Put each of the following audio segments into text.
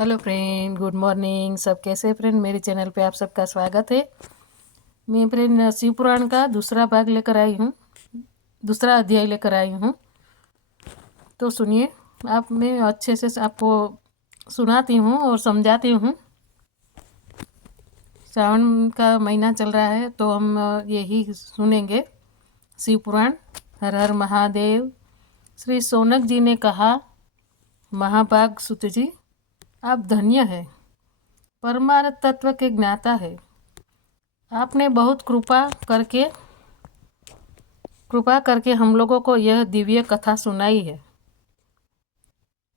Hello friend, good morning. सब कैसे friend? मेरे चैनल पे आप सबका स्वागत है। मैं फ्रेंड शिव पुराण का दूसरा भाग लेकर आई हूँ, दूसरा अध्याय लेकर आई हूँ। तो सुनिए, आप मैं अच्छे से आपको सुनाती हूँ और समझाती हूँ। सावन का महीना चल रहा है तो हम यही सुनेंगे शिव पुराण। हर हर महादेव। श्री शौनक जी ने कहा, महाभाग सुत जी, आप धन्य हैं, परमार्थ तत्व के ज्ञाता है। आपने बहुत कृपा करके हम लोगों को यह दिव्य कथा सुनाई है।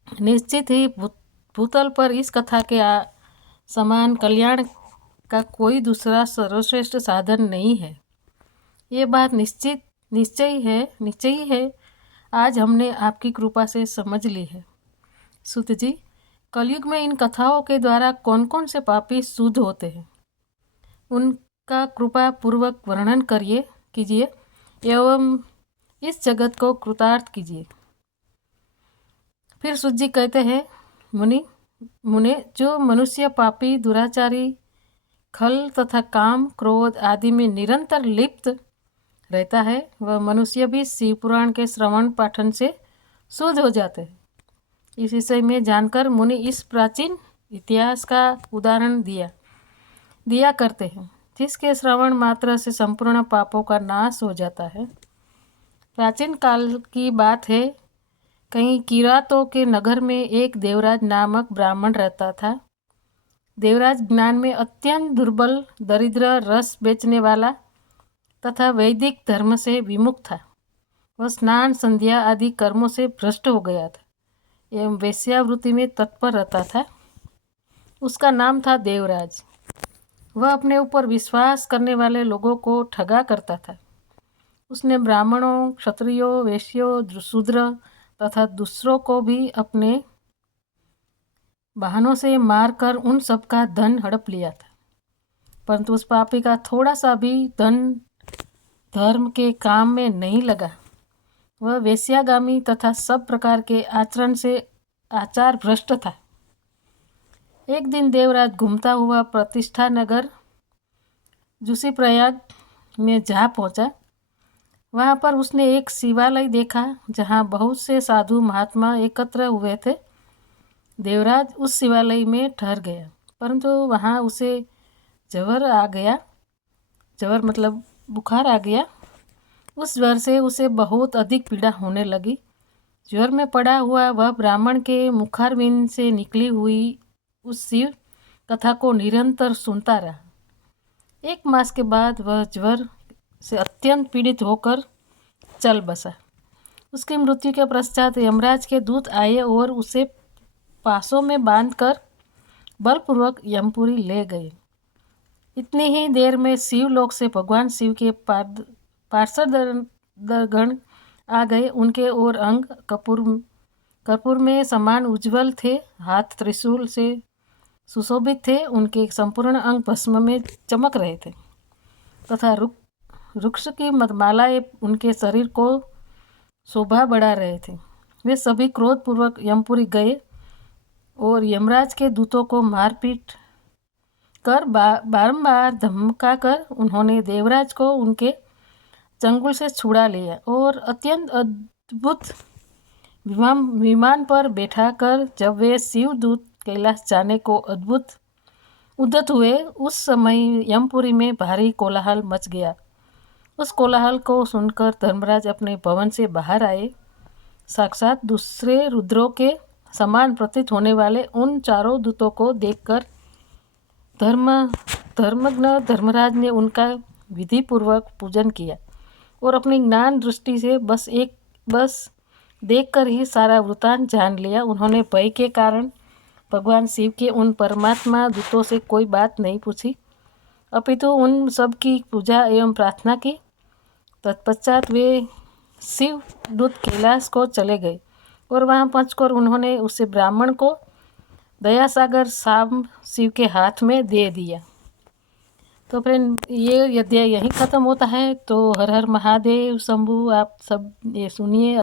निश्चित ही भूतल पर इस कथा के समान कल्याण का कोई दूसरा सर्वश्रेष्ठ साधन नहीं है। ये बात निश्चय ही है। आज हमने आपकी कृपा से समझ ली है। सुत जी, कलयुग में इन कथाओं के द्वारा कौन कौन से पापी शुद्ध होते हैं, उनका कृपा पूर्वक वर्णन कीजिए एवं इस जगत को कृतार्थ कीजिए। फिर सुत जी कहते हैं, मुने, जो मनुष्य पापी, दुराचारी, खल तथा काम, क्रोध आदि में निरंतर लिप्त रहता है, वह मनुष्य भी शिव पुराण के श्रवण पाठन से शुद्ध हो जाते हैं। इस विषय में जानकर मुनि इस प्राचीन इतिहास का उदाहरण दिया करते हैं, जिसके श्रवण मात्र से संपूर्ण पापों का नाश हो जाता है। प्राचीन काल की बात है। कहीं किरातों के नगर में एक देवराज नामक ब्राह्मण रहता था। देवराज ज्ञान में अत्यंत दुर्बल, दरिद्र, रस बेचने वाला तथा वैदिक धर्म से विमुख था। वह स्नान, संध्या आदि कर्मों से भ्रष्ट हो गया था एवं वेश्यावृत्ति में तत्पर रहता था। उसका नाम था देवराज। वह अपने ऊपर विश्वास करने वाले लोगों को ठगा करता था। उसने ब्राह्मणों, क्षत्रियों, वैश्यों, शूद्र तथा दूसरों को भी अपने वाहनों से मारकर उन सबका धन हड़प लिया था। परंतु उस पापी का थोड़ा सा भी धन धर्म के काम में नहीं लगा। वह वेश्यागामी तथा सब प्रकार के आचरण से आचार भ्रष्ट था। एक दिन देवराज घूमता हुआ प्रतिष्ठा नगर जूसी प्रयाग में जा पहुंचा। वहाँ पर उसने एक शिवालय देखा जहाँ बहुत से साधु महात्मा एकत्र हुए थे। देवराज उस शिवालय में ठहर गया, परंतु वहाँ उसे जवर मतलब बुखार आ गया। उस ज्वर से उसे बहुत अधिक पीड़ा होने लगी। ज्वर में पड़ा हुआ वह ब्राह्मण के मुखारविंद से निकली हुई उस शिव कथा को निरंतर सुनता रहा। 1 मास के बाद वह ज्वर से अत्यंत पीड़ित होकर चल बसा। उसकी मृत्यु के पश्चात यमराज के दूत आए और उसे पासों में बांधकर बलपूर्वक यमपुरी ले गए। इतनी ही देर में शिवलोक से भगवान शिव के पार्षदगण आ गए। उनके और अंग कपूर में समान उज्ज्वल थे, हाथ त्रिशूल से सुशोभित थे। उनके संपूर्ण अंग भस्म में चमक रहे थे तथा वृक्ष की मालाएं उनके शरीर को शोभा बढ़ा रहे थे। वे सभी क्रोधपूर्वक यमपुरी गए और यमराज के दूतों को मारपीट कर बारंबार धमकाकर उन्होंने देवराज को उनके चंगुल से छुड़ा लिया और अत्यंत अद्भुत विमान पर बैठाकर जब वे शिवदूत कैलाश जाने को उद्यत हुए, उस समय यमपुरी में भारी कोलाहल मच गया। उस कोलाहल को सुनकर धर्मराज अपने भवन से बाहर आए। साक्षात दूसरे रुद्रों के समान प्रतीत होने वाले उन चारों दूतों को देखकर धर्मज्ञ धर्मराज ने उनका विधिपूर्वक पूजन किया और अपनी ज्ञान दृष्टि से बस देखकर ही सारा वृतांत जान लिया। उन्होंने भय के कारण भगवान शिव के उन परमात्मा दूतों से कोई बात नहीं पूछी, अपितु उन सब की पूजा एवं प्रार्थना की। तत्पश्चात वे शिव दूत कैलाश को चले गए और वहाँ पहुंचकर उन्होंने उसे ब्राह्मण को दयासागर सांब शिव के हाथ में दे दिया। तो फ्रेंड, ये अध्याय यहीं ख़त्म होता है। तो हर हर महादेव शंभू। आप सब ये सुनिए।